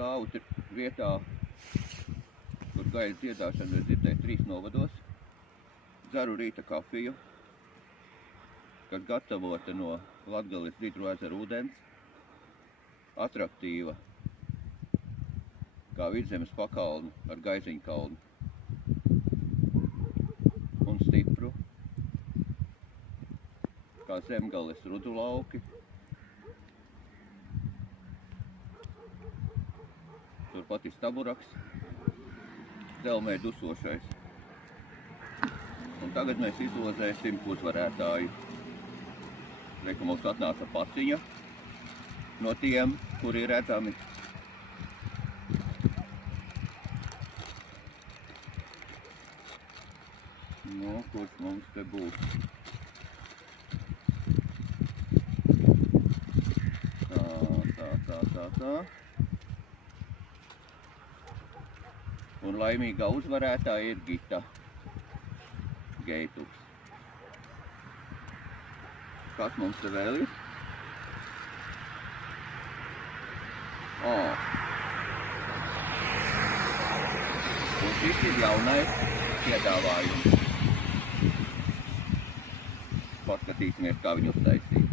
stāvu vietā, kur gaisa dziedāšanu var dzirdēt 3 novados. Dzeru rīta kafiju, kas gatavota no Latgales Dzidru ezeru ūdens, atraktīva, kā Vidzemes pakalnu ar Gaiziņu kalnu, un stipru, kā Zemgales rudu lauki, turpat ir Staburaks, Zelmē dusošais. Un tagad mēs izlozēsim uzvarētāju. Reku mums atnāca paciņa no tiem, kuri ir redzami. Nu, kurš mums te būs? Tā. Un laimīgā uzvarētāja ir Gita Geituks. Kas mums te vēl ir? Un šis ir jaunais piedāvājums. Paskatīsimies, kā viņu uztaisīt.